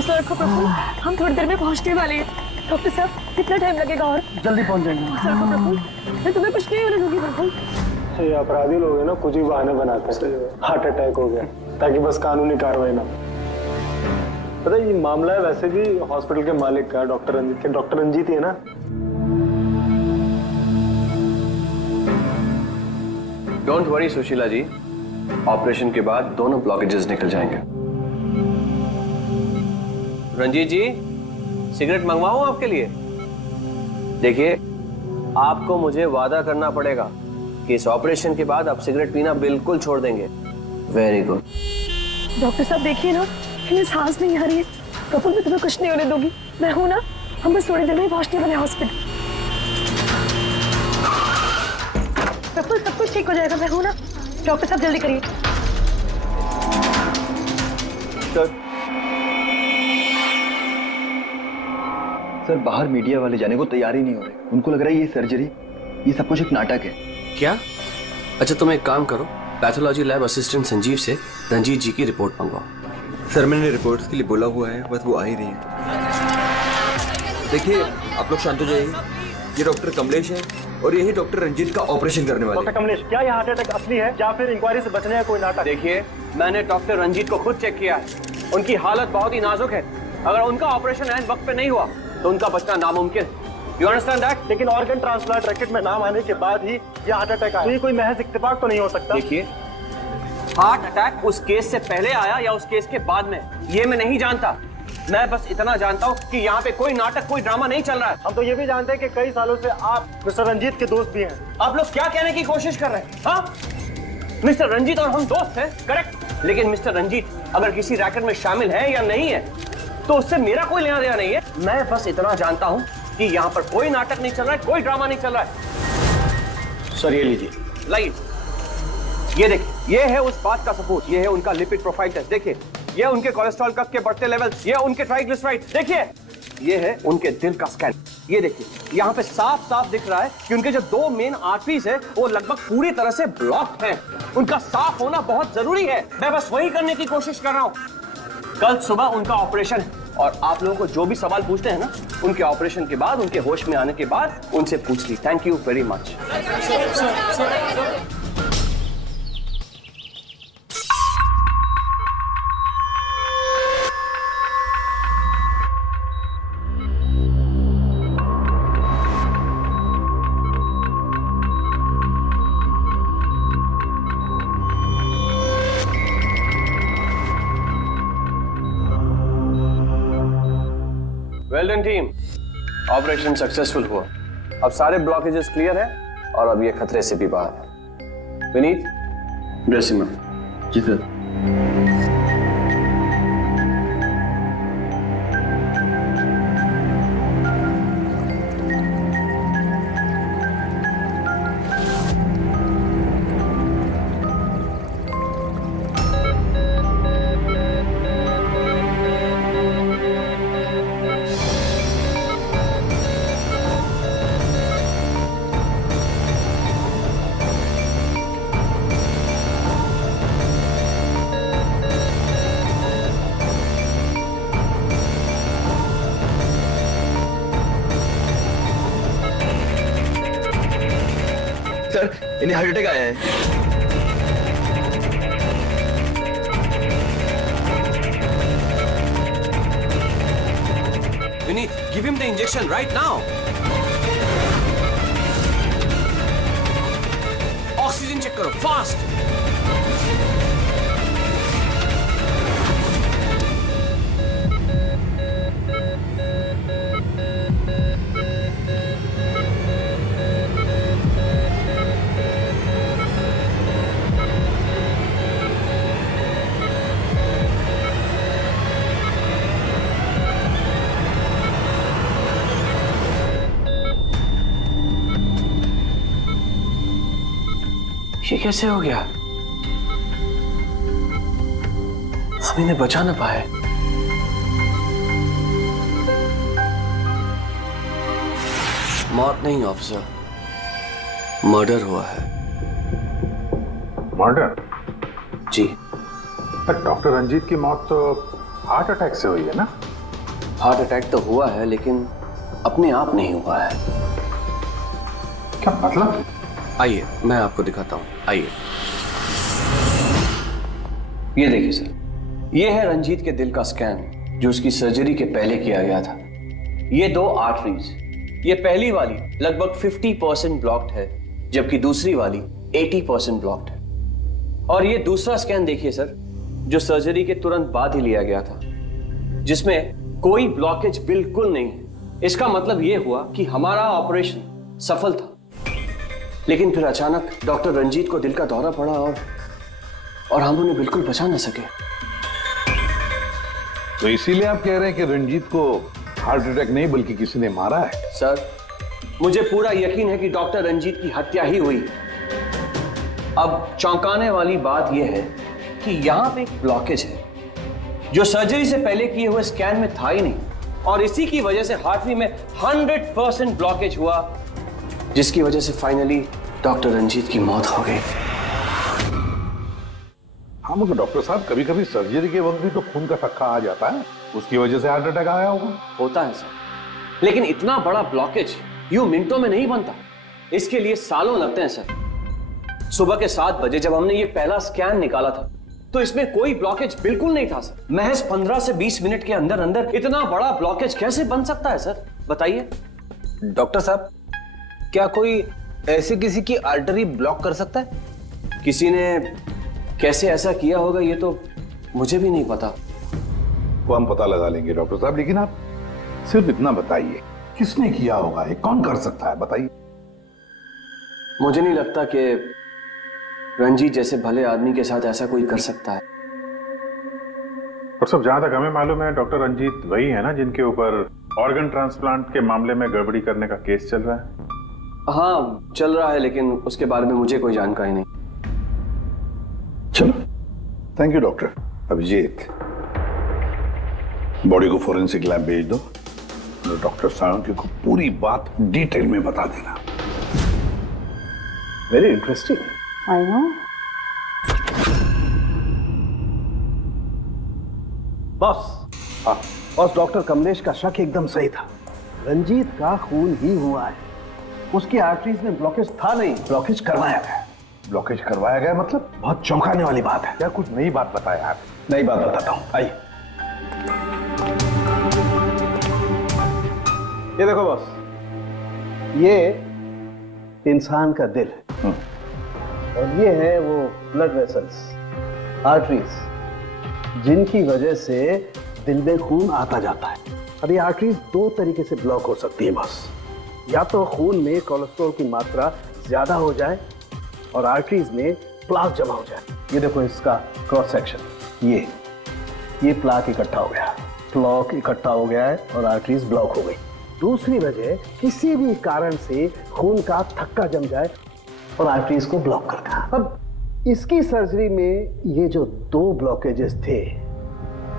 हौसला रखो प्रफुल्ल, हम थोड़ी देर में पहुंचने वाले हैं। डॉक्टर साहब कितना टाइम लगेगा और? जल्दी पहुंच जाएंगे। हौसला रखो प्रफुल्ल, मैं तुम्हें कुछ नहीं होने दूंगी प्रफुल्ल। ये अपराधी लोग हैं ना, कुछ ही बहाने बनाते हैं। हार्ट अटैक हो गया ताकि बस कानूनी कार्रवाई ना। पता है ये मामला है वैसे भी हॉस्पिटल के मालिक का, डॉक्टर रंजीत के। डॉक्टर रंजीत ही है ना? Don't worry Sushila ji, operation के बाद दोनों ब्लॉकेजेस निकल जाएंगे। रंजीत जी, सिगरेट मंगवाऊं आपके लिए? देखिए, आपको मुझे वादा करना पड़ेगा कि इस ऑपरेशन के बाद आप सिगरेट पीना बिल्कुल छोड़ देंगे। Very good. डॉक्टर साहब देखिए ना, इन्हें सांस नहीं आ रही है। प्रफुल्ल मैं तुम्हें कुछ नहीं होने दूंगी, मैं हूं ना। हम बस थोड़ी देर में पहुंचने वाले हॉस्पिटल। प्रफुल्ल सब कुछ ठीक हो जाएगा, मैं हूं ना। डॉक्टर साहब जल्दी करिए। सर बाहर मीडिया वाले जाने को तैयार ही नहीं हो रहे। उनको लग रहा है ये सर्जरी, ये सब कुछ एक नाटक है। क्या? अच्छा तुम एक काम करो, पैथोलॉजी लैब असिस्टेंट संजीव से रंजीत जी की रिपोर्ट मंगवाओ। सर मैंने रिपोर्ट्स के लिए बोला हुआ है, बस वो आ ही रही है। देखिए आप लोग शांत हो जाइए। ये डॉक्टर कमलेश है और यही डॉक्टर रंजीत का ऑपरेशन करने वाले हैं। डॉक्टर कमलेश, क्या ये हार्ट अटैक असली है या फिर इंक्वायरी से बचने का कोई नाटक? देखिए, मैंने डॉक्टर रंजीत को खुद चेक किया है। उनकी हालत बहुत ही नाजुक है। अगर उनका ऑपरेशन ऐन वक्त पे नहीं हुआ तो उनका बचना नामुमकिन। You understand that? लेकिन ऑर्गन ट्रांसप्लांट रैकेट में नाम आने के बाद ही ये हार्ट अटैक आया। तो ये कोई महज इत्तेफाक तो नहीं हो सकता। देखिए, हार्ट अटैक उस केस से पहले आया या उस केस के बाद में, ये मैं नहीं जानता। मैं बस इतना जानता हूँ कि यहाँ पे कोई नाटक, कोई ड्रामा नहीं चल रहा है। हम तो ये भी जानते हैं कि कई सालों से आप मिस्टर रंजीत के दोस्त भी हैं। आप लोग क्या कहने की कोशिश कर रहे हैं? हाँ, मिस्टर रंजीत और हम दोस्त हैं, करेक्ट। लेकिन मिस्टर रंजीत अगर किसी रैकेट में शामिल है या नहीं है तो उससे मेरा कोई लेना देना नहीं है। मैं बस इतना जानता हूँ कि यहाँ पर कोई नाटक नहीं चल रहा है, कोई ड्रामा नहीं चल रहा है। सर ये लीजिए। लाइए, ये देखिए, ये है उस बात का सबूत। ये है उनका लिपिड प्रोफाइल टेस्ट। देखिए, ये उनके कोलेस्ट्रॉल कप के बढ़ते लेवल्स, ये उनके ट्राइग्लिसराइड्स। देखिए, ये है उनके दिल का स्कैन। ये देखिए, यहाँ पे साफ साफ दिख रहा है कि उनके जो दो मेन आर्टरीज है वो लगभग पूरी तरह से ब्लॉक्ड हैं। उनका साफ होना बहुत जरूरी है। मैं बस वही करने की कोशिश कर रहा हूँ। कल सुबह उनका ऑपरेशन है और आप लोगों को जो भी सवाल पूछते हैं ना, उनके ऑपरेशन के बाद, उनके होश में आने के बाद उनसे पूछ ली। Thank you very much. Well done team, operation successful हुआ। अब सारे ब्लॉकेजेस क्लियर हैं और अब ये खतरे से भी बाहर है। विनीत, ड्रेसिंग में। जी सर। सर इन्हें हार्ट अटैक आया है। Vineet, give him the injection right now. Oxygen check करो फास्ट। ये कैसे हो गया? हम इन्हें बचा ना पाए। मौत नहीं ऑफिसर, मर्डर हुआ है। मर्डर? जी। पर डॉक्टर रंजीत की मौत तो हार्ट अटैक से हुई है ना? हार्ट अटैक तो हुआ है लेकिन अपने आप नहीं हुआ है। क्या मतलब? आइए मैं आपको दिखाता हूँ, आइए। ये देखिए सर, ये है रंजीत के दिल का स्कैन जो उसकी सर्जरी के पहले किया गया था। ये दो आर्टरीज, ये पहली वाली लगभग 50% ब्लॉक्ड है जबकि दूसरी वाली 80% ब्लॉक्ड है। और ये दूसरा स्कैन देखिए सर, जो सर्जरी के तुरंत बाद ही लिया गया था, जिसमें कोई ब्लॉकेज बिल्कुल नहीं है। इसका मतलब यह हुआ कि हमारा ऑपरेशन सफल था। लेकिन फिर अचानक डॉक्टर रंजीत को दिल का दौरा पड़ा और हम उन्हें बिल्कुल बचा ना सके। तो इसीलिए आप कह रहे हैं कि रंजीत को हार्ट अटैक नहीं बल्कि किसी ने मारा है? सर, मुझे पूरा यकीन है कि डॉक्टर रंजीत की हत्या ही हुई। अब चौंकाने वाली बात यह है कि यहां पे एक ब्लॉकेज है जो सर्जरी से पहले किए हुए स्कैन में था ही नहीं, और इसी की वजह से हार्टरी में 100% ब्लॉकेज हुआ, जिसकी वजह से फाइनली डॉक्टर रंजीत की मौत हो गई। हाँ मगर डॉक्टर साहब, कभी कभी सर्जरी के वक्त भी तो खून का थक्का आ जाता है, उसकी वजह से हार्ट अटैक आया होगा। होता है सर, लेकिन इतना बड़ा ब्लॉकेज यूं मिनटों में नहीं बनता, इसके लिए सालों लगते हैं सर। सुबह के 7 बजे जब हमने ये पहला स्कैन निकाला था तो इसमें कोई ब्लॉकेज बिल्कुल नहीं था सर। महज 15 से 20 मिनट के अंदर अंदर इतना बड़ा ब्लॉकेज कैसे बन सकता है सर, बताइए। डॉक्टर साहब, क्या कोई ऐसे किसी की आर्टरी ब्लॉक कर सकता है? किसी ने कैसे ऐसा किया होगा ये तो मुझे भी नहीं पता। वो हम पता लगा लेंगे डॉक्टर साहब, लेकिन आप सिर्फ इतना बताइए, किसने किया होगा, ये कौन कर सकता है, बताइए। मुझे नहीं लगता कि रंजीत जैसे भले आदमी के साथ ऐसा कोई कर सकता है। और सब जहां तक हमें मालूम है डॉक्टर रंजीत वही है ना जिनके ऊपर ऑर्गन ट्रांसप्लांट के मामले में गड़बड़ी करने का केस चल रहा है? हाँ चल रहा है, लेकिन उसके बारे में मुझे कोई जानकारी नहीं। चलो, thank you doctor. Abhijeet, body को फोरेंसिक लैब भेज दो और डॉक्टर साळुंखे को पूरी बात डिटेल में बता देना। Very interesting. I know. Boss, boss, doctor Kamlesh का शक एकदम सही था। रंजीत का खून ही हुआ है, उसकी आर्टरीज में ब्लॉकेज था नहीं, ब्लॉकेज करवाया गया। ब्लॉकेज करवाया गया मतलब? बहुत चौंकाने वाली बात है। क्या कुछ नई बात बताया आप? नई बात बताता हूं, आइए। ये देखो बॉस, ये इंसान का दिल है और ये है वो ब्लड वेसल्स, आर्टरीज, जिनकी वजह से दिल में खून आता जाता है। अब ये आर्टरीज 2 तरीके से ब्लॉक हो सकती है बॉस। या तो खून में कोलेस्ट्रॉल की मात्रा ज्यादा हो जाए और आर्टरीज में प्लाक जमा हो जाए। ये देखो इसका क्रॉस सेक्शन, ये प्लाक इकट्ठा हो गया, प्लाक इकट्ठा हो गया है और आर्टरीज ब्लॉक हो गई। दूसरी वजह, किसी भी कारण से खून का थक्का जम जाए और आर्टरीज को ब्लॉक कर देना। अब इसकी सर्जरी में ये जो 2 ब्लॉकेजेस थे,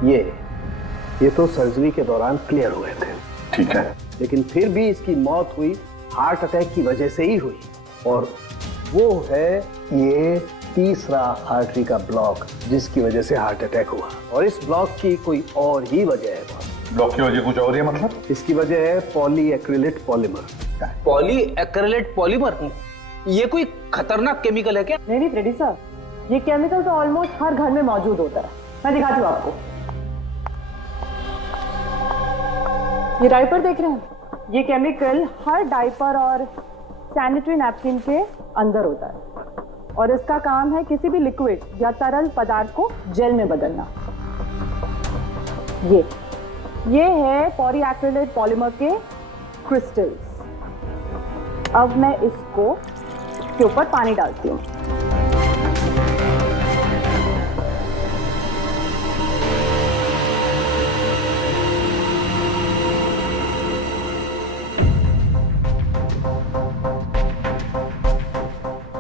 ये तो सर्जरी के दौरान क्लियर हुए थे, ठीक है, लेकिन फिर भी इसकी मौत हुई हार्ट अटैक की वजह से ही हुई। और वो है ये तीसरा आर्टरी का ब्लॉक, जिसकी वजह से हार्ट अटैक हुआ। और इस ब्लॉक की कोई और ही वजह है बॉस। ब्लॉक की वजह कुछ और है मतलब? इसकी वजह है पॉलीएक्रिलेट पॉलीमर। Polyacrylate polymer? ये कोई खतरनाक केमिकल है क्या? नहीं प्रेडी साहब, ये केमिकल तो ऑलमोस्ट हर घर में मौजूद होता है। मैं दिखाती हूँ आपको। ये डायपर देख रहे हैं? ये केमिकल हर डायपर और सैनिटरी नैपकिन के अंदर होता है और इसका काम है किसी भी लिक्विड या तरल पदार्थ को जेल में बदलना। ये है पॉलीएक्रिलेट पॉलीमर के क्रिस्टल्स। अब मैं इसको के ऊपर पानी डालती हूँ।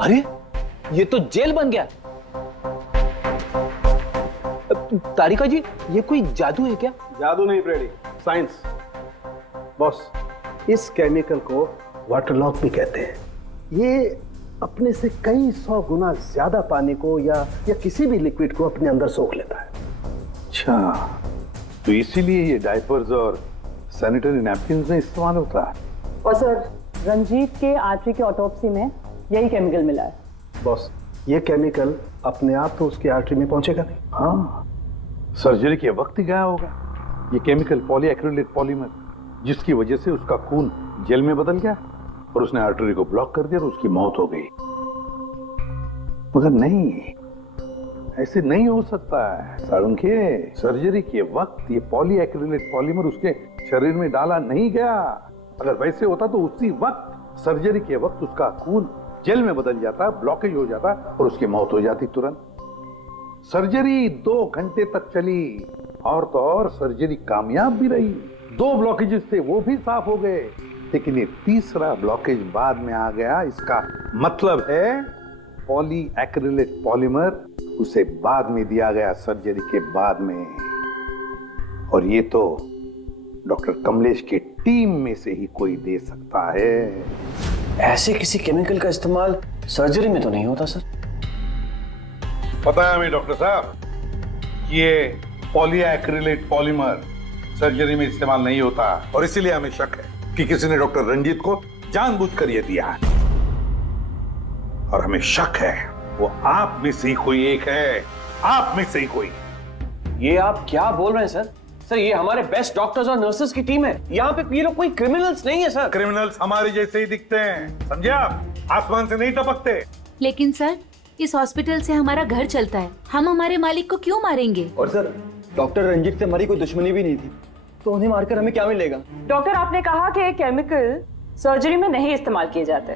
अरे ये तो जेल बन गया। तारिका जी, ये कोई जादू है क्या? जादू नहीं प्रेडी, साइंस। बॉस, इस केमिकल को वाटर लॉक भी कहते हैं। ये अपने से कई 100 गुना ज्यादा पानी को या किसी भी लिक्विड को अपने अंदर सोख लेता है। अच्छा, तो इसीलिए ये डायपर्स और सैनिटरी नैपकिन में इस्तेमाल होता है। और सर रंजीत के आर्टरी के ऑटोप्सी में यही केमिकल मिला है। बॉस, ये केमिकल अपने आप तो उसकी आर्टरी में पहुंचेगा नहीं। हाँ, सर्जरी के वक्त ही गया होगा। ये केमिकल पॉलीएक्रिलेट पॉलीमर, जिसकी वजह से उसका खून जेल में बदल गया और उसने आर्टरी को ब्लॉक कर दिया और उसकी मौत हो गई। मगर नहीं, ऐसे नहीं हो सकता है साळुंखे। सर्जरी के वक्त ये पॉलीएक्रिलेट पॉलीमर उसके शरीर में डाला नहीं गया। अगर वैसे होता तो उसी वक्त, सर्जरी के वक्त, उसका खून जेल में बदल जाता, ब्लॉकेज हो जाता और उसकी मौत हो जाती तुरंत। सर्जरी 2 घंटे तक चली और तो और सर्जरी कामयाब भी रही। 2 ब्लॉकेजेस थे, वो भी साफ हो गए, लेकिन ये तीसरा ब्लॉकेज बाद में आ गया। इसका मतलब है पॉलीएक्रिलेट पॉलीमर उसे बाद में दिया गया, सर्जरी के बाद में। और ये तो डॉक्टर कमलेश की टीम में से ही कोई दे सकता है। ऐसे किसी केमिकल का इस्तेमाल सर्जरी में तो नहीं होता सर। पता है हमें डॉक्टर साहब, ये पॉलीएक्रिलेट पॉलीमर सर्जरी में इस्तेमाल नहीं होता और इसीलिए हमें शक है कि किसी ने डॉक्टर रंजीत को जानबूझकर ये दिया है। और हमें शक है वो आप में से ही कोई एक है, आप में से ही कोई। ये आप क्या बोल रहे हैं सर? सर ये हमारे बेस्ट डॉक्टर्स और नर्सेस की टीम है। यहाँ पे ये लोग कोई क्रिमिनल्स नहीं है सर। क्रिमिनल्स हमारे जैसे ही दिखते हैं, समझे आप? आसमान से नहीं टपकते। लेकिन सर इस हॉस्पिटल से हमारा घर चलता है, हम हमारे मालिक को क्यों मारेंगे? और सर डॉक्टर रंजीत से हमारी कोई दुश्मनी भी नहीं थी, तो उन्हें मारकर हमें क्या मिलेगा? डॉक्टर आपने कहा कि ये केमिकल सर्जरी में नहीं इस्तेमाल किए जाते,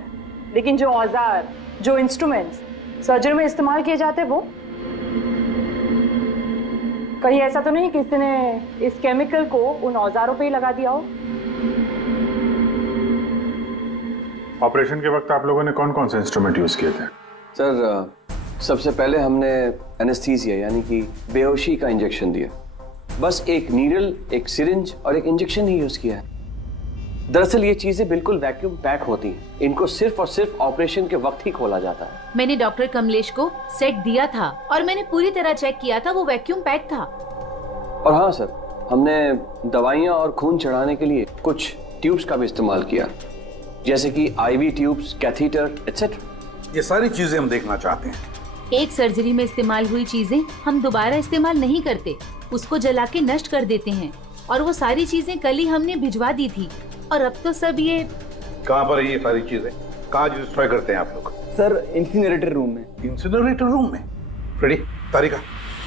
लेकिन जो औजार, जो इंस्ट्रूमेंट्स सर्जरी में इस्तेमाल किए जाते वो कहीं ऐसा तो नहीं किसी ने इस केमिकल को उन औजारों पे ही लगा दिया हो? ऑपरेशन के वक्त आप लोगों ने कौन कौन से इंस्ट्रूमेंट यूज किए थे? सर सबसे पहले हमने एनेस्थीसिया यानी कि बेहोशी का इंजेक्शन दिया। बस एक नीडल, एक सिरिंज और एक इंजेक्शन ही यूज किया है। दरअसल ये चीजें बिल्कुल वैक्यूम पैक होती हैं। इनको सिर्फ और सिर्फ ऑपरेशन के वक्त ही खोला जाता है। मैंने डॉक्टर कमलेश को सेट दिया था और मैंने पूरी तरह चेक किया था, वो वैक्यूम पैक था। और हाँ सर, हमने दवाइयाँ और खून चढ़ाने के लिए कुछ ट्यूब्स का भी इस्तेमाल किया, जैसे कि आईवी ट्यूब्स, कैथीटर एटसेट्रा। ये सारी चीजें हम देखना चाहते हैं। एक सर्जरी में इस्तेमाल हुई चीजें हम दोबारा इस्तेमाल नहीं करते, उसको जला के नष्ट कर देते हैं। और वो सारी चीजें कल ही हमने भिजवा दी थी और अब तो सब ये कहाँ पर है ये सारी चीजें? कहाँ डिस्ट्रॉय करते हैं आप लोग? सर इंसिनरेटर रूम में। इंसिनरेटर रूम में? फ्रेडी, तारिका,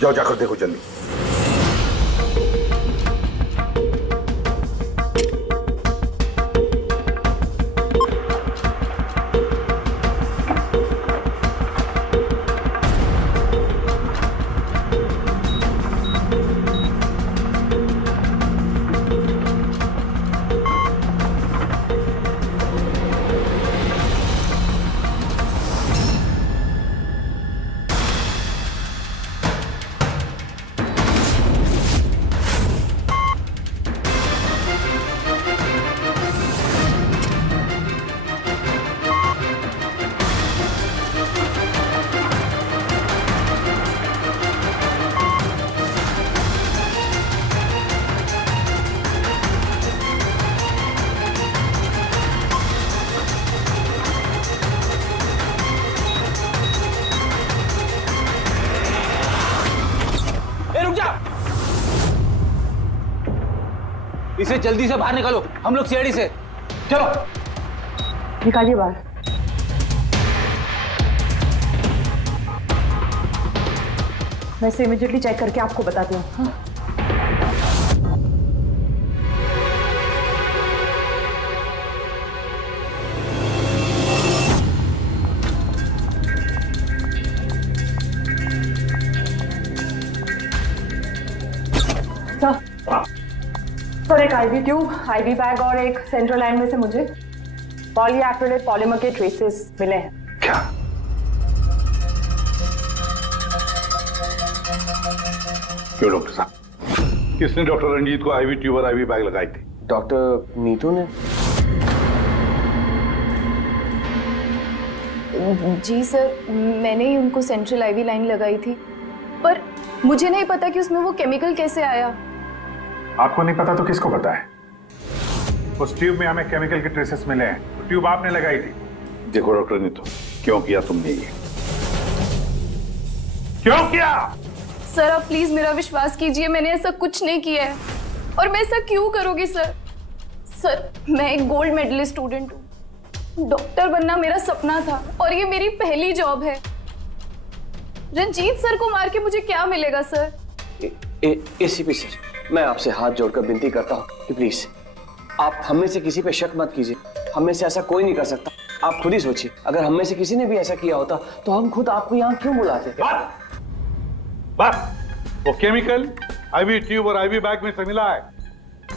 जाओ जाकर देखो जल्दी। इसे जल्दी से बाहर निकालो, हम लोग सीढ़ी से। चलो निकालिए बाहर। मैं इसे इमीडिएटली चेक करके आपको बताती हूँ। हाँ? सर एक आईवी ट्यूब, आईवी बैग और एक सेंट्रल लाइन में से मुझे पॉलीएक्रिलेट पॉलीमर के ट्रेसेस मिले हैं। क्या? क्यों डॉक्टर साहब, किसने डॉक्टर रंजीत को आईवी ट्यूब और आईवी बैग लगाई थी? डॉक्टर नीतू ने। जी सर, मैंने ही उनको सेंट्रल आईवी लाइन लगाई थी, पर मुझे नहीं पता कि उसमें वो केमिकल कैसे आया। आपको नहीं पता तो किसको पता है? उस ट्यूब में हमें केमिकल के ट्रेसेस मिले हैं। तो ट्यूब आपने लगाई थी। देखो डॉक्टर नीतू, क्यों किया तुमने ये? क्यों किया? सर आप प्लीज मेरा विश्वास कीजिए, मैंने ऐसा कुछ नहीं किया है। और मैं ऐसा क्यों करूंगी सर? सर मैं एक गोल्ड मेडलिस्ट स्टूडेंट हूँ, डॉक्टर बनना मेरा सपना था और ये मेरी पहली जॉब है। रंजीत सर को मार के मुझे क्या मिलेगा सर? एसीपी सर, मैं आपसे हाथ जोड़कर विनती करता हूँ कि प्लीज आप हम में से किसी पे शक मत कीजिए। हम में से ऐसा कोई नहीं कर सकता। आप खुद ही सोचिए, अगर हम में से किसी ने भी ऐसा किया होता तो हम खुद आपको यहाँ क्यों बुलाते? बस वो केमिकल आईवी ट्यूब और आईवी बैग में से मिला है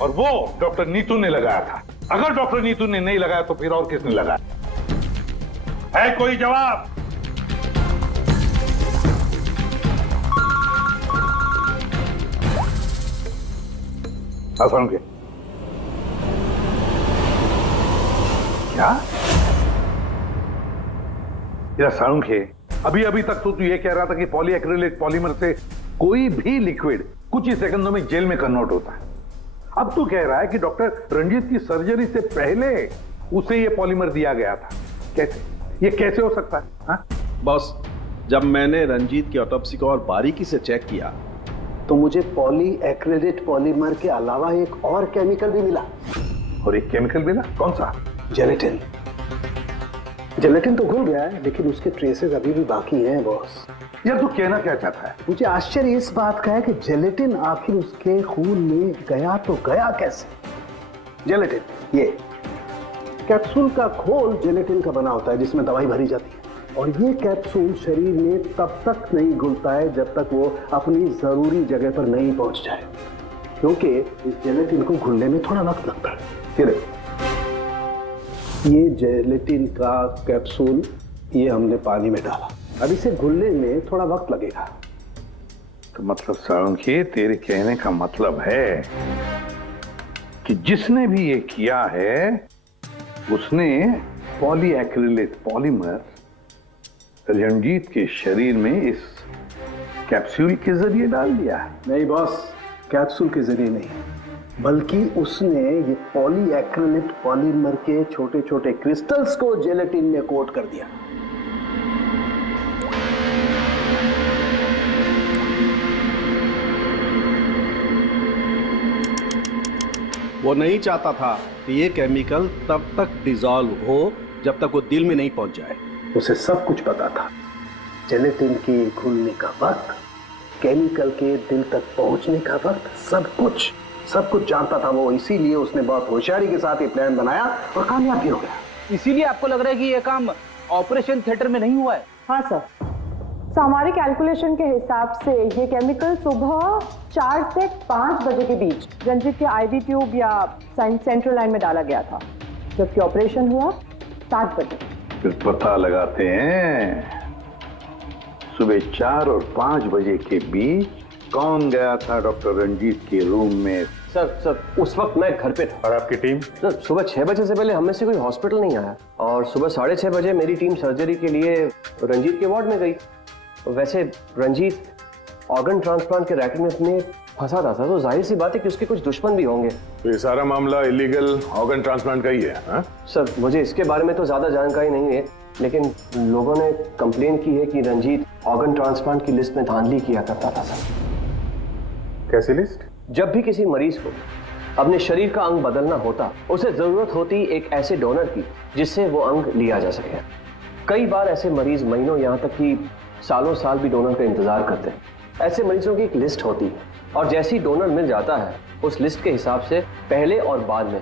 और वो डॉक्टर नीतू ने लगाया था। अगर डॉक्टर नीतू ने नहीं लगाया तो फिर और किसने लगाया? है कोई जवाब? असंख्य क्या? सांख्य अभी अभी तक तो तू ये कह रहा था कि पॉलीएक्रिलेट पॉलीमर से कोई भी लिक्विड कुछ ही सेकंडों में जेल में कन्वर्ट होता है। अब तू कह रहा है कि डॉक्टर रंजीत की सर्जरी से पहले उसे ये पॉलीमर दिया गया था। कैसे? ये कैसे हो सकता है? हाँ? बॉस, जब मैंने रंजीत की ऑटोप्सी को और बारीकी से चेक किया तो मुझे पॉलीएक्रिलेट पॉलीमर के अलावा एक और केमिकल भी मिला। और एक केमिकल मिला? कौन सा? जेलेटिन। जेलेटिन तो घुल गया है लेकिन उसके ट्रेसेस अभी भी बाकी हैं बॉस। यार तू कहना क्या चाहता है? मुझे आश्चर्य इस बात का है कि जेलेटिन आखिर उसके खून में गया तो गया कैसे? जेलेटिन ये कैप्सूल का खोल जेलेटिन का बना होता है जिसमें दवाई भरी जाती है और ये कैप्सूल शरीर में तब तक नहीं घुलता है जब तक वो अपनी जरूरी जगह पर नहीं पहुंच जाए, क्योंकि इस जेलेटिन को घुलने में थोड़ा वक्त लगता है। फिर ये जेलेटिन का कैप्सूल ये हमने पानी में डाला, अब इसे घुलने में थोड़ा वक्त लगेगा। तो मतलब साळुंखे, तेरे कहने का मतलब है कि जिसने भी ये किया है उसने पॉलीएक्रिलेट पॉलीमर रंजीत के शरीर में इस कैप्सूल के जरिए डाल दिया। नहीं बॉस, कैप्सूल के जरिए नहीं, बल्कि उसने ये पॉलीएक्रिलेट पॉलीमर के छोटे छोटे क्रिस्टल्स को जेलेटिन में कोट कर दिया। वो नहीं चाहता था कि ये केमिकल तब तक डिसॉल्व हो जब तक वो दिल में नहीं पहुंच जाए। उसे सब कुछ पता था, जेलेटिन के घुलने का वक्त, केमिकल के दिल तक पहुंचने का वक्त, सब कुछ जानता था वो। इसीलिए उसने बहुत होशियारी के साथ ये प्लान बनाया और कामयाब भी हो गया। इसीलिए आपको लग रहा है कि ये काम ऑपरेशन थिएटर में नहीं हुआ है? हाँ सर, तो हमारे कैलकुलेशन के हिसाब से ये केमिकल सुबह 4 से 5 बजे के बीच रंजीत के आईवी ट्यूब या सेंट्रल लाइन में डाला गया था, जबकि ऑपरेशन हुआ 7 बजे। फिर पता लगाते हैं सुबह 4 और 5 बजे के बीच कौन गया था डॉक्टर रंजीत के रूम में। सर उस वक्त मैं घर पे था। और आपकी टीम? सर सुबह 6 बजे से पहले हम में से कोई हॉस्पिटल नहीं आया और सुबह 6:30 बजे मेरी टीम सर्जरी के लिए रंजीत के वार्ड में गई। वैसे रंजीत ऑर्गन ट्रांसप्लांट के रैकेट में फंसा था, तो जाहिर सी बात है कि उसके कुछ दुश्मन भी होंगे। तो ये सारा मामला इलीगल ऑर्गन ट्रांसप्लांट का ही है? हाँ? सर मुझे इसके बारे में तो ज्यादा जानकारी नहीं है, लेकिन लोगों ने कंप्लेन की है कि रंजीत ऑर्गन ट्रांसप्लांट की लिस्ट में धांधली किया करता था। सर कैसी लिस्ट? जब भी किसी मरीज को अपने शरीर का अंग बदलना होता, उसे जरूरत होती एक ऐसे डोनर की जिससे वो अंग लिया जा सके। कई बार ऐसे मरीज महीनों यहाँ तक कि सालों साल भी डोनर का इंतजार करते हैं। ऐसे मरीजों की एक लिस्ट होती है और जैसे ही डोनर मिल जाता है उस लिस्ट के हिसाब से पहले और बाद में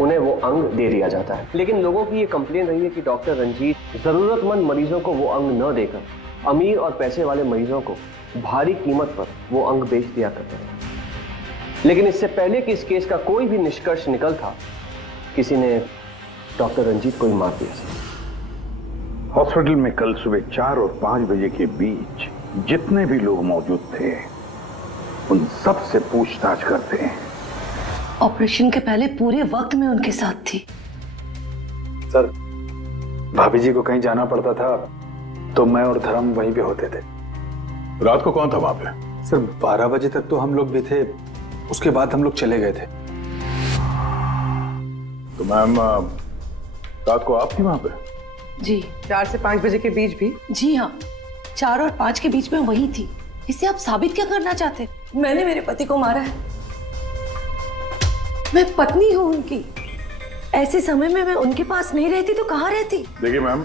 उन्हें वो अंग दे दिया जाता है। लेकिन लोगों की ये कंप्लेन रही है कि डॉक्टर रंजीत जरूरतमंद मरीजों को वो अंग न देकर अमीर और पैसे वाले मरीजों को भारी कीमत पर वो अंग बेच दिया करते थे। लेकिन इससे पहले कि इस केस का कोई भी निष्कर्ष निकल था, किसी ने डॉक्टर रंजीत को ही मार दिया। हॉस्पिटल में कल सुबह 4 और 5 बजे के बीच जितने भी लोग मौजूद थे उन सब से पूछताछ करते हैं। ऑपरेशन के पहले पूरे वक्त में उनके साथ थी। सर भाभी जी को कहीं जाना पड़ता था तो मैं और धर्म वहीं पे होते थे। रात को कौन था वहां पे? सर 12 बजे तक तो हम लोग भी थे, उसके बाद हम लोग चले गए थे। तो मैम रात को आप थी वहां पे? जी 4 से 5 बजे के बीच भी? जी हाँ, 4 और 5 के बीच में वही थी। इससे आप साबित क्या करना चाहते? मैंने मेरे पति को मारा है, मैं पत्नी हूँ उनकी। ऐसे समय में मैं उनके पास नहीं रहती तो कहाँ रहती? देखिए मैम,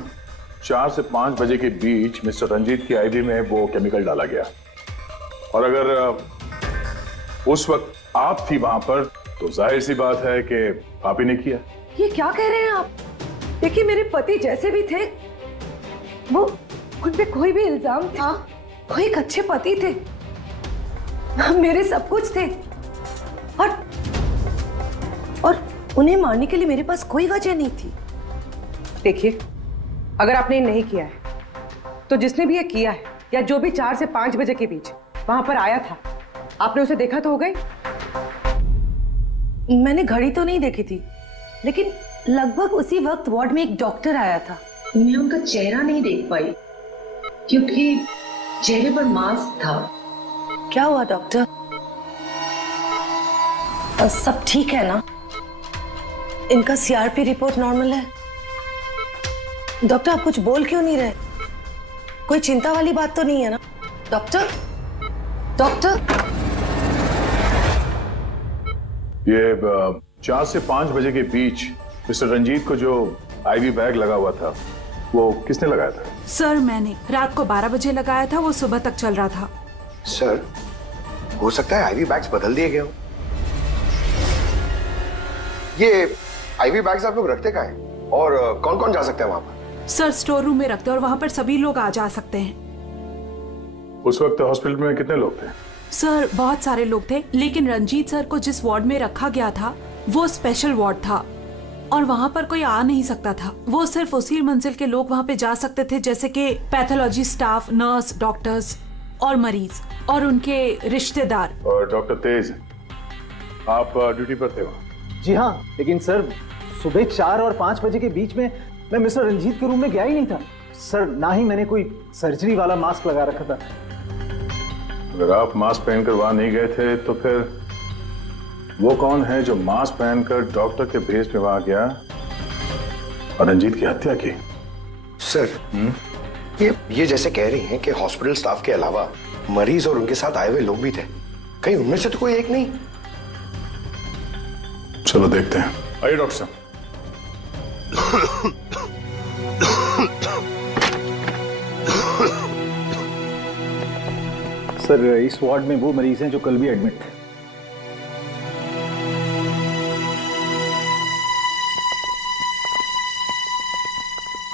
4 से 5 बजे के बीच मिस्टर रंजीत की आईवी में वो केमिकल डाला गया, और अगर उस वक्त आप थी वहां पर तो जाहिर सी बात है कि आप ही ने किया। ये क्या कह रहे हैं आप? देखिए मेरे पति जैसे भी थे, वो उन पे कोई भी इल्जाम था, वो एक अच्छे पति थे, मेरे सब कुछ थे, और उन्हें मारने के लिए मेरे पास कोई वजह नहीं थी। देखिए, अगर आपने नहीं किया है तो जिसने भी ये किया है या जो भी 4 से 5 बजे के बीच वहां पर आया था, आपने उसे देखा तो हो गई? मैंने घड़ी तो नहीं देखी थी, लेकिन लगभग उसी वक्त वार्ड में एक डॉक्टर आया था। मैं उनका चेहरा नहीं देख पाई क्योंकि चेहरे पर मास्क था। क्या हुआ डॉक्टर? सब ठीक है ना? इनका सीआरपी रिपोर्ट नॉर्मल है। डॉक्टर आप कुछ बोल क्यों नहीं रहे? कोई चिंता वाली बात तो नहीं है ना? डॉक्टर डॉक्टर ये 4 से 5 बजे के बीच मिस्टर रंजीत को जो आईवी बैग लगा हुआ था वो किसने लगाया था? सर मैंने रात को 12 बजे लगाया था, वो सुबह तक चल रहा था। सर, हो सकता है आईवी बैग्स बदल दिए गए हो। ये आईवी बैग्स आप लोग रखते कहाँ हैं और कौन कौन जा सकता है वहां पर? सर स्टोर रूम में रखते हैं और वहां पर सभी लोग आ जा सकते हैं। उस वक्त हॉस्पिटल में कितने लोग थे? सर बहुत सारे लोग थे, लेकिन रंजीत सर को जिस वार्ड में रखा गया था वो स्पेशल वार्ड था और वहां पर कोई आ नहीं सकता था। वो सिर्फ उसी मंजिल के लोग वहां पे जा सकते थे, जैसे कि पैथोलॉजी स्टाफ, नर्स, डॉक्टर्स और मरीज और उनके रिश्तेदार। और डॉक्टर तेज, आप ड्यूटी पर थे वहां? जी हाँ, लेकिन सर सुबह 4 और 5 बजे के बीच में मैं मिस्टर रंजीत के रूम में गया ही नहीं था सर। ना ही मैंने कोई सर्जरी वाला मास्क लगा रखा था। अगर आप मास्क पहनकर वहां नहीं गए थे तो फिर वो कौन है जो मास्क पहनकर डॉक्टर के भेस में वहां गया और रंजीत की हत्या की? सर, ये जैसे कह रही हैं कि हॉस्पिटल स्टाफ के अलावा मरीज और उनके साथ आए हुए लोग भी थे, कहीं उनमें से तो कोई एक नहीं? चलो देखते हैं। आइए डॉक्टर साहब। सर इस वार्ड में वो मरीज हैं जो कल भी एडमिट थे।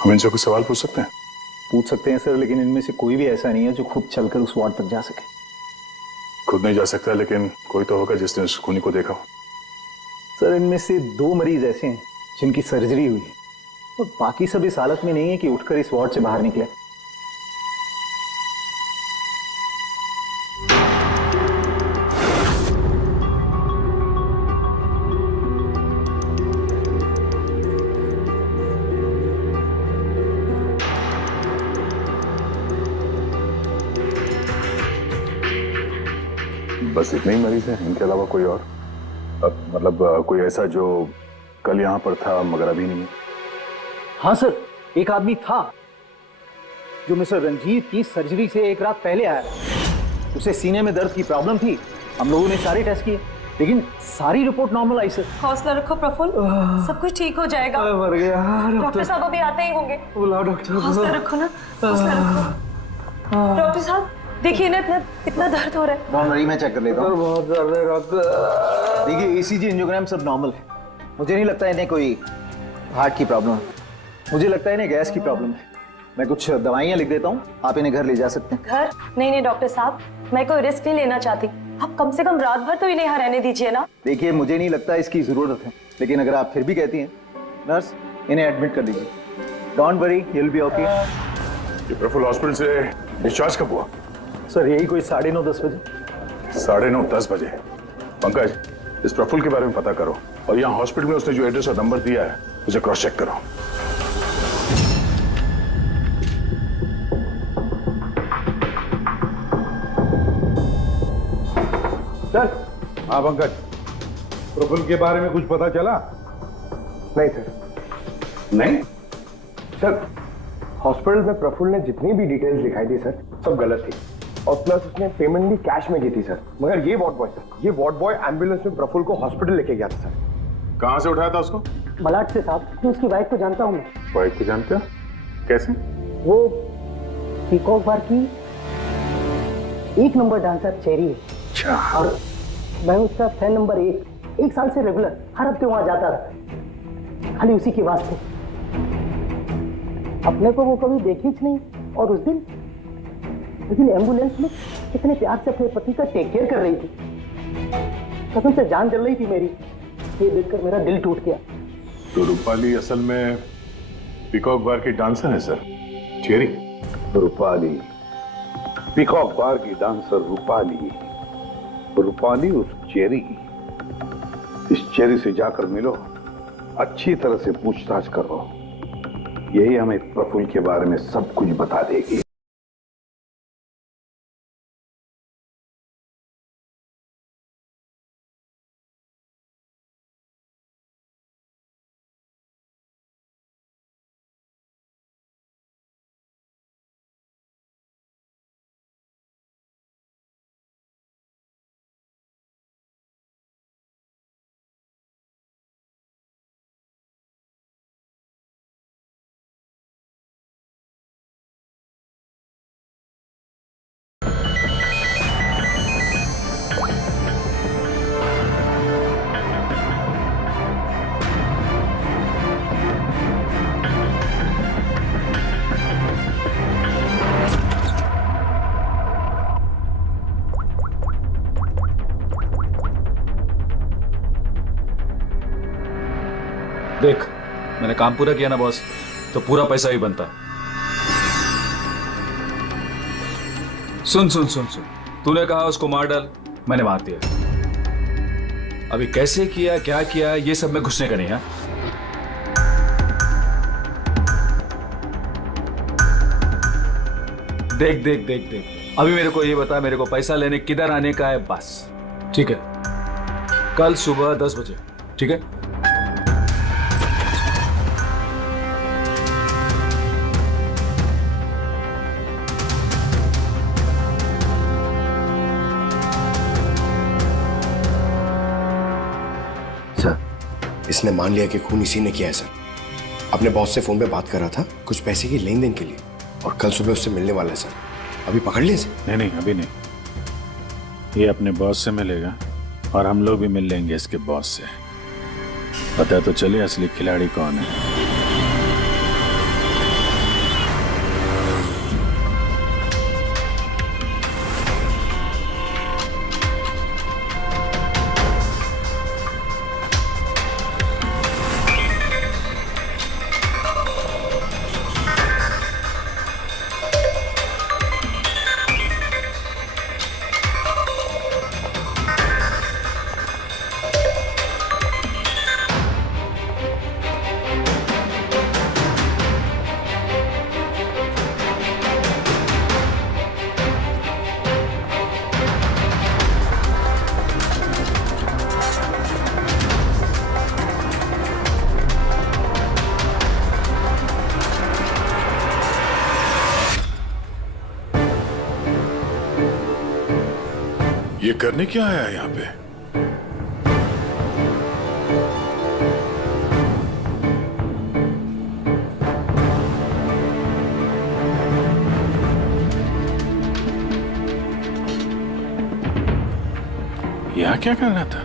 हम इनसे कुछ सवाल पूछ सकते हैं? पूछ सकते हैं सर, लेकिन इनमें से कोई भी ऐसा नहीं है जो खुद चलकर उस वार्ड तक जा सके। खुद नहीं जा सकता, लेकिन कोई तो होगा जिसने उस खूनी को देखा हो। सर इनमें से 2 मरीज ऐसे हैं जिनकी सर्जरी हुई है और बाकी सब इस हालत में नहीं है कि उठकर इस वार्ड से बाहर निकले। बस इतने ही मरीज हैं, इनके अलावा कोई और? मतलब कोई ऐसा जो कल यहाँ पर था मगर अभी नहीं है? हाँ सर, एक आदमी था जो मिस्टर रंजीत की सर्जरी से 1 रात पहले आया। उसे सीने में दर्द की प्रॉब्लम थी। हम लोगों ने सारे टेस्ट किए, लेकिन सारी रिपोर्ट नॉर्मल आई सर। हौसला रखो प्रफुल्ल, सब कुछ ठीक हो जाएगा। मर गया डॉक्टर साहब अभी आते ही होंगे। बुलाओ डॉक्टर। हौसला रखो ना, हौसला रखो। डॉक्टर साहब देखिए ना कितना दर्द हो रहा है। डॉक्टर मैं चेक कर लेता हूँ। बहुत दर्द है डॉक्टर। देखिए ईसीजी, एंजियोग्राम सब नॉर्मल है। मुझे नहीं लगता इन्हें कोई हार्ट की प्रॉब्लम है। मुझे लगता है इन्हें गैस की प्रॉब्लम है। मैं कुछ दवाइयाँ लिख देता हूँ, आप इन्हें घर ले जा सकते हैं। घर? नहीं डॉक्टर साहब, मैं कोई रिस्क नहीं लेना चाहती। आप कम से कम रात भर तो इन्हें यहाँ रहने दीजिए ना। देखिए मुझे नहीं लगता इसकी जरूरत है, लेकिन अगर आप फिर भी कहती हैं, नर्स इन्हें एडमिट कर दीजिए। Don't worry, he will be okay. ये प्रफुल्ल हॉस्पिटल से डिस्चार्ज कब हुआ? सर यही कोई 9:30-10 बजे। 9:30-10 बजे। पंकज, इस प्रफुल्ल के बारे में पता करो और यहाँ हॉस्पिटल में उसने जो एड्रेस और नंबर दिया है उसे क्रॉस चेक करो। सर। हाँ पंकज, प्रफुल्ल के बारे में कुछ पता चला? नहीं सर। नहीं? सर हॉस्पिटल में प्रफुल्ल ने जितनी भी डिटेल्स दिखाई थी सर सब गलत थी, और प्लस उसने पेमेंट भी कैश में की थी सर। मगर ये वार्ड बॉय एम्बुलेंस में प्रफुल्ल को हॉस्पिटल लेके गया था सर। कहाँ से उठाया था उसको? मलाड से साहब, मैं उसकी वाइफ को जानता हूँ। मैं वाइफ को जानते हो? कैसे? वो पीकॉक बार की 1 नंबर डांसर चेरी है। अच्छा। और मैं उसका फैन नंबर 1 साल से रेगुलर हर हफ्ते वहां जाता था, खाली उसी के वास्ते। अपने को वो कभी देखी ही नहीं, और उस दिन एम्बुलेंस में कितने प्यार से अपने पति का टेक केयर कर रही थी। कसम से जान जल रही थी मेरी। ये देखकर मेरा दिल टूट गया। तो रूपाली असल में पीकॉक बार की डांसर है सर, चेरी। रूपाली पीकॉक बार की डांसर रूपाली उस चेरी। इस चेरी से जाकर मिलो, अच्छी तरह से पूछताछ करो, यही हमें प्रफुल्ल के बारे में सब कुछ बता देगी। देख, मैंने काम पूरा किया ना बॉस, तो पूरा पैसा ही बनता है। सुन सुन सुन सुन, तूने कहा उसको मार डाल, मैंने मार दिया। अभी कैसे किया, क्या किया, ये सब में घुसने का नहीं है। देख देख देख देख, अभी मेरे को ये बता, मेरे को पैसा लेने किधर आने का है बस। ठीक है, कल सुबह 10 बजे, ठीक है? इसने मान लिया कि खून इसी ने किया है सर। अपने बॉस से फोन पे बात कर रहा था कुछ पैसे की लेन देन के लिए, और कल सुबह उससे मिलने वाला है सर। अभी पकड़ लिया सर? नहीं, अभी नहीं। ये अपने बॉस से मिलेगा और हम लोग भी मिल लेंगे इसके बॉस से। पता तो चले असली खिलाड़ी कौन है। ये करने क्या आया है यहाँ पे? यहाँ क्या कर रहा था?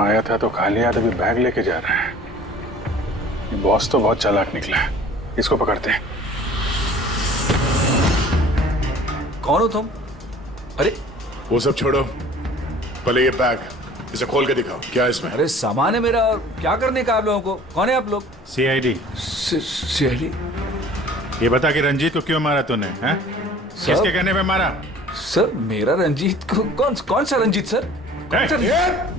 आया था तो खाली हाथ अभी बैग लेके जा रहा है। ये बॉस तो बहुत चालाक निकला है, इसको पकड़ते हैं। कौन हो तुम? अरे वो सब छोड़ो, पहले ये बैग इसे खोल के दिखाओ, क्या है इसमें? अरे सामान है मेरा, और क्या करने का आप लोगों को? कौन है आप लोग? सीआईडी। सीआईडी? ये बता कि रंजीत को क्यों मारा तूने? हैं? किसके कहने पे मारा? सर मेरा रंजीत को कौन सा रंजीत सर? कौन सा रंजीत?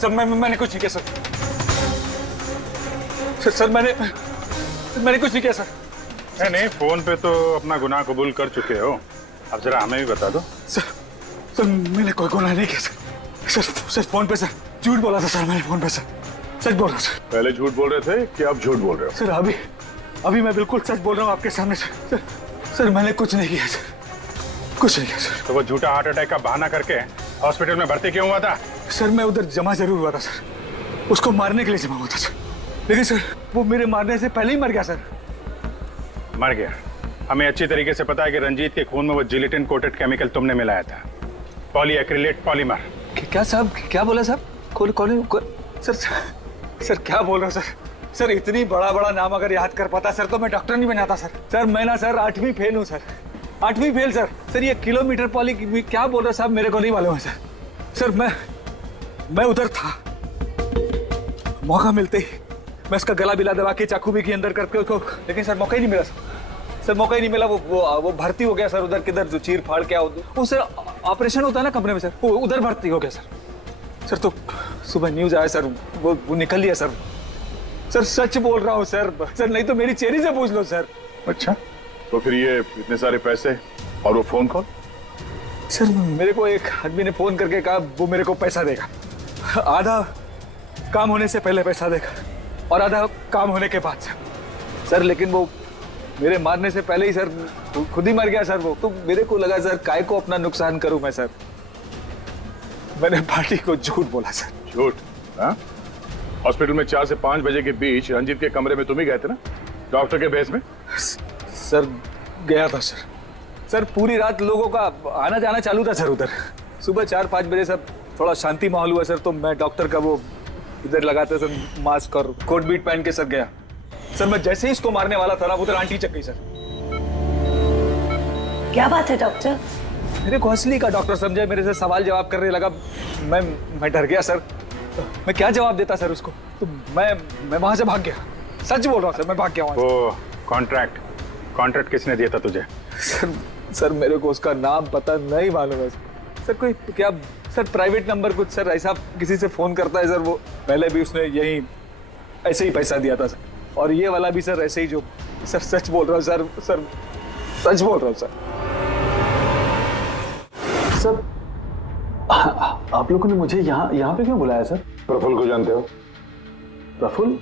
सर मैंने कुछ नहीं किया सर मैंने कुछ नहीं किया सर। नहीं, फोन पे तो अपना गुनाह कबूल कर चुके हो, अब जरा हमें भी बता दो। सर मैंने कोई गुनाह नहीं किया सर फोन पे सर झूठ बोला था सर, मैंने फोन पे सच बोल रहा हूँ सर। पहले झूठ बोल रहे थे कि अब झूठ बोल रहे हो? सर अभी मैं बिल्कुल सच बोल रहा हूँ आपके सामने सर मैंने कुछ नहीं किया सर, कुछ नहीं किया सर। तो वो झूठा हार्ट अटैक का बहाना करके हॉस्पिटल में भर्ती क्यों हुआ था? सर मैं उधर जमा जरूर हुआ था सर, उसको मारने के लिए जमा हुआ था सर, लेकिन सर वो मेरे मारने से पहले ही मर गया सर। मर गया? हमें अच्छी तरीके से पता है कि रंजीत के खून में वो जिलेटिन कोटेड केमिकल तुमने मिलाया था, पॉलीएक्रिलेट पॉलीमर। क्या साहब, क्या बोला साहब? कौन सर क्या बोल रहा हूँ सर इतनी बड़ा नाम अगर याद कर पाता सर तो मैं डॉक्टर नहीं बनाता सर मैं ना सर 8वीं फेल हूँ सर, 8वीं फेल सर ये किलोमीटर पॉली क्या बोल रहा साहब, मेरे को नहीं मालूम है सर मैं उधर था, मौका मिलते ही मैं उसका गला बिला दबा के चाकू भी के अंदर करके उसको, लेकिन सर मौका ही नहीं मिला सर मौका ही नहीं मिला। वो भर्ती हो गया सर उधर, किधर जो चीर फाड़ के वो सर ऑपरेशन होता है ना कमरे में सर, वो उधर भर्ती हो गया सर तो सुबह न्यूज आया सर, वो निकल लिया सर सच बोल रहा हूँ सर नहीं तो मेरी चेहरे से पूछ लो सर। अच्छा, तो फिर ये इतने सारे पैसे और वो फोन कॉल? सर मेरे को एक आदमी ने फोन करके कहा वो मेरे को पैसा देगा, आधा काम होने से पहले पैसा देगा और आधा काम होने के बाद सर लेकिन वो मेरे मारने से पहले ही सर खुद ही मर गया सर वो, तो मेरे को लगा सर काय को अपना नुकसान करूं मैं सर, मैंने पार्टी को झूठ बोला सर। झूठ? हाँ, हॉस्पिटल में 4 से 5 बजे के बीच रंजीत के कमरे में तुम ही गए थे ना डॉक्टर के भेस में? सर गया था सर पूरी रात लोगों का आना जाना चालू था सर उधर, सुबह 4-5 बजे सर थोड़ा शांति माहौल हुआ सर, तो मैं डॉक्टर का वो इधर लगाते सर मास्क और कोट बीट पहन के सर गया सर, मैं जैसे ही इसको मारने वाला था ना उधर आंटी चक गई सर। क्या बात है डॉक्टर? मेरे को असली का डॉक्टर समझे, मेरे से सवाल जवाब करने लगा, मैं डर गया सर, मैं क्या जवाब देता सर उसको, तो मैं वहां से भाग गया, सच बोल रहा हूँ सर मैं भाग गया वहां से। वो कॉन्ट्रैक्ट किसने दिया था तुझे? सर मेरे को उसका नाम पता नहीं मालूम है सर कोई क्या सर प्राइवेट नंबर कुछ सर ऐसा किसी से फोन करता है सर, वो पहले भी उसने यही ऐसे ही पैसा दिया था सर, और ये वाला भी सर ऐसे ही जो सर सच बोल रहा हूँ सर सच बोल रहा हूँ सर आप लोगों ने मुझे यहाँ पे क्यों बुलाया सर? प्रफुल्ल को जानते हो? प्रफुल्ल?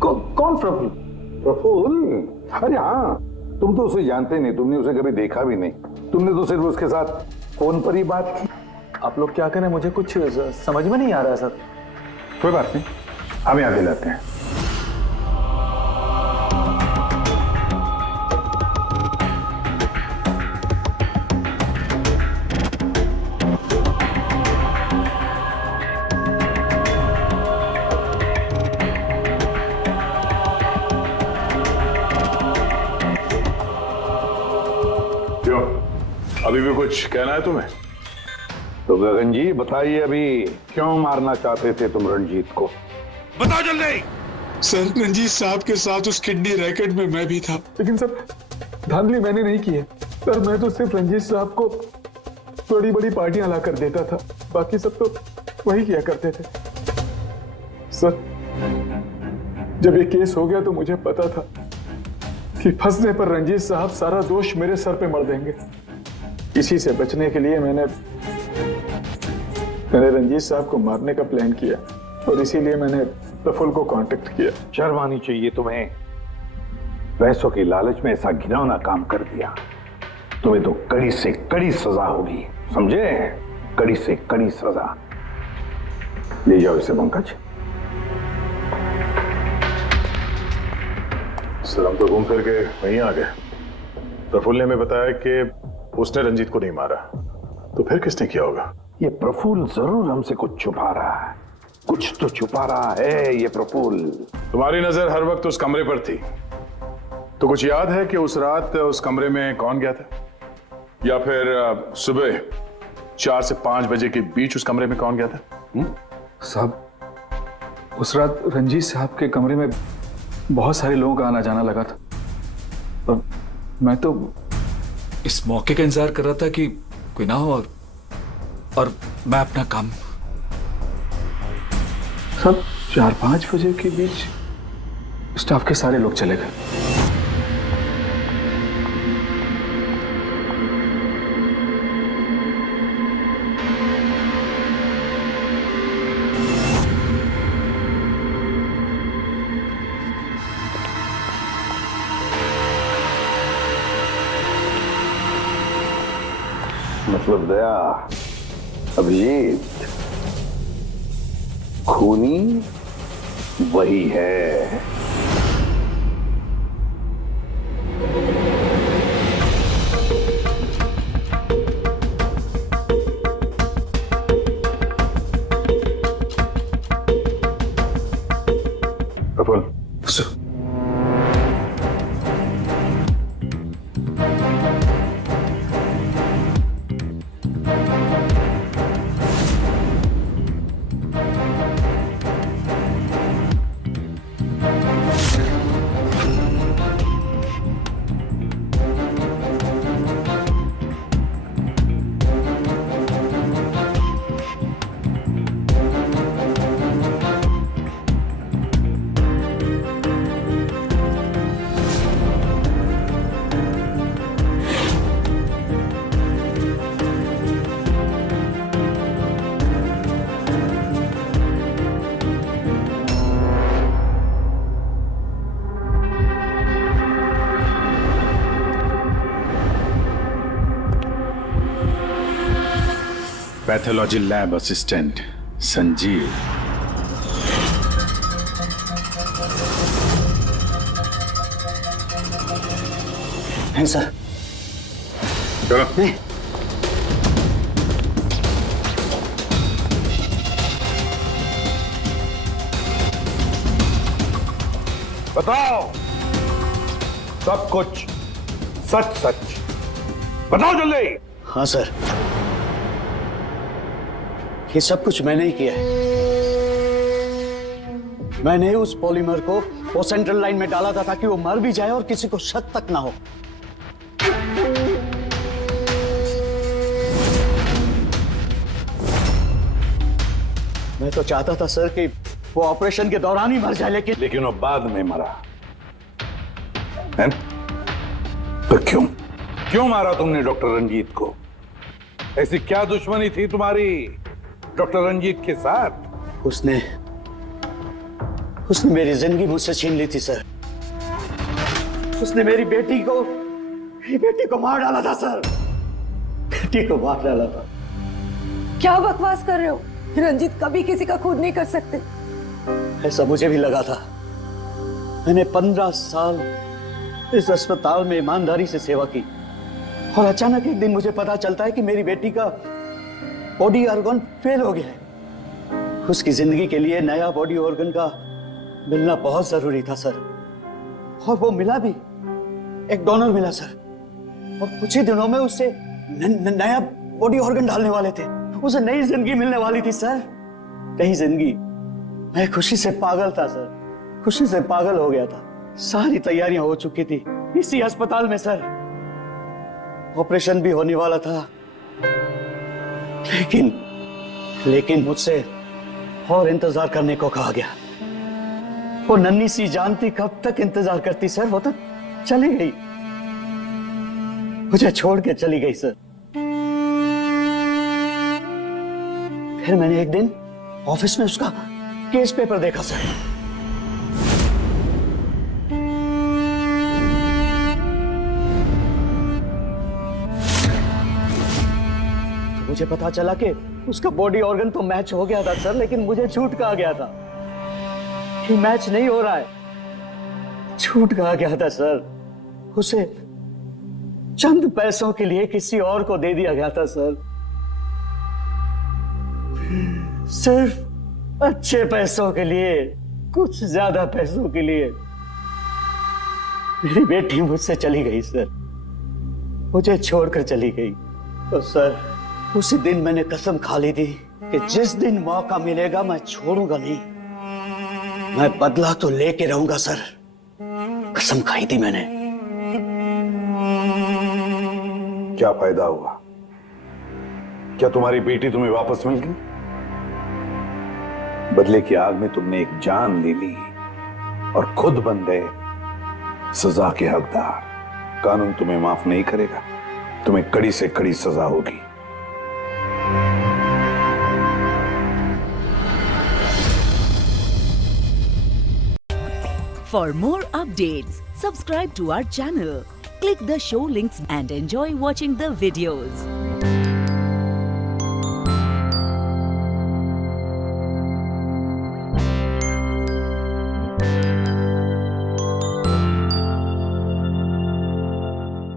कौन प्रफुल्ल? प्रफुल्ल? अरे हाँ, तुम तो उसे जानते नहीं, तुमने उसे कभी देखा भी नहीं, तुमने तो सिर्फ उसके साथ फोन पर ही बात की। आप लोग क्या करें, मुझे कुछ समझ में नहीं आ रहा है सर। कोई बात नहीं, हम याद दिलाते हैं। अभी भी कुछ कहना है तुम्हें? तो गगन जी बताइए, अभी क्यों मारना चाहते थे तुम रंजीत को? बताओ जल्दी। सर रंजीत साहब के साथ उस किडनी रैकेट में मैं भी था। लेकिन सर धांधली मैंने नहीं की है सर, मैं तो सिर्फ रंजीत साहब को बड़ी बड़ी पार्टियां ला कर देता था, बाकी सब तो वही किया करते थे सर। जब ये केस हो गया तो मुझे पता था कि फंसने पर रंजीत साहब सारा दोष मेरे सर पे मर देंगे, इसी से बचने के लिए मैंने रंजीत साहब को मारने का प्लान किया। और इसीलिए मैंने प्रफुल्ल को कांटेक्ट किया। शर्म आनी चाहिए तुम्हें। पैसों की लालच में ऐसा घिनौना काम कर दिया। तुम्हें तो कड़ी से कड़ी सजा होगी, समझे? कड़ी से कड़ी सजा। ले जाओ इसे पंकज। सर हम तो घूम फिर के वहीं आ गए। प्रफुल्ल ने हमें बताया कि उसने रंजीत को नहीं मारा, तो फिर किसने किया होगा? ये प्रफुल्ल जरूर हमसे कुछ छुपा रहा है, कुछ तो छुपा रहा है ये प्रफुल्ल। तुम्हारी नजर हर वक्त उस कमरे पर थी, तो कुछ याद है कि उस रात उस कमरे में कौन गया था? या फिर सुबह 4 से 5 बजे के बीच उस कमरे में कौन गया था? साहब, उस रात रंजीत साहब के कमरे में बहुत सारे लोगों का आना जाना लगा था, और मैं तो इस मौके का इंतजार कर रहा था कि कोई ना हो और मैं अपना काम। सब 4-5 बजे के बीच स्टाफ के सारे लोग चले गए। मतलब दया, अभिजीत, खूनी वही है। Praful, pathology lab assistant Sanjeev. हैं सर? चलो। बताओ सब कुछ, सच सच बताओ जल्दी। हाँ सर, ये सब कुछ मैंने ही किया है। मैंने उस पॉलीमर को वो सेंट्रल लाइन में डाला था ताकि वो मर भी जाए और किसी को शक तक ना हो। मैं तो चाहता था सर कि वो ऑपरेशन के दौरान ही मर जाए, लेकिन वो बाद में मरा है? तो क्यों मारा तुमने डॉक्टर रंजीत को? ऐसी क्या दुश्मनी थी तुम्हारी डॉक्टर रंजीत के साथ? उसने मेरी जिंदगी मुझसे छीन ली थी सर। उसने मेरी बेटी को मार डाला था सर। बेटी को मार डाला था। क्या बकवास कर रहे हो? रंजीत कभी किसी का खून नहीं कर सकते। ऐसा मुझे भी लगा था। मैंने 15 साल इस अस्पताल में ईमानदारी से सेवा की, और अचानक एक दिन मुझे पता चलता है कि मेरी बेटी का बॉडी ऑर्गन फेल हो गया है। उसकी जिंदगी के लिए नया बॉडी ऑर्गन का मिलना बहुत जरूरी था सर, और वो मिला भी। एक डोनर मिला सर, और कुछ ही दिनों में उससे नया बॉडी ऑर्गन डालने वाले थे। उसे नई जिंदगी मिलने वाली थी सर, नई जिंदगी। मैं खुशी से पागल था सर, खुशी से पागल हो गया था। सारी तैयारियां हो चुकी थी इसी अस्पताल में सर। ऑपरेशन भी होने वाला था, लेकिन मुझसे और इंतजार करने को कहा गया। वो नन्ही सी जानती कब तक इंतजार करती सर, वो तो चली गई, मुझे छोड़ के चली गई सर। फिर मैंने एक दिन ऑफिस में उसका केस पेपर देखा सर। तो मुझे पता चला कि उसका बॉडी ऑर्गन तो मैच हो गया था सर, लेकिन मुझे झूठ कहा गया था कि मैच नहीं हो रहा है। झूठ कहा गया था सर। उसे चंद पैसों के लिए किसी और को दे दिया गया था सर। सिर्फ अच्छे पैसों के लिए, कुछ ज्यादा पैसों के लिए मेरी बेटी मुझसे चली गई सर, मुझे छोड़कर चली गई। तो सर उसी दिन मैंने कसम खा ली थी कि जिस दिन मौका मिलेगा मैं छोड़ूंगा नहीं, मैं बदला तो लेके रहूंगा सर। कसम खाई थी मैंने। क्या फायदा हुआ? क्या तुम्हारी बेटी तुम्हें वापस मिल गई? बदले की आग में तुमने एक जान ले ली और खुद बन गए सजा के हकदार। कानून तुम्हें माफ नहीं करेगा, तुम्हें कड़ी से कड़ी सजा होगी। For more updates, subscribe to our channel, click the show links and enjoy watching the videos.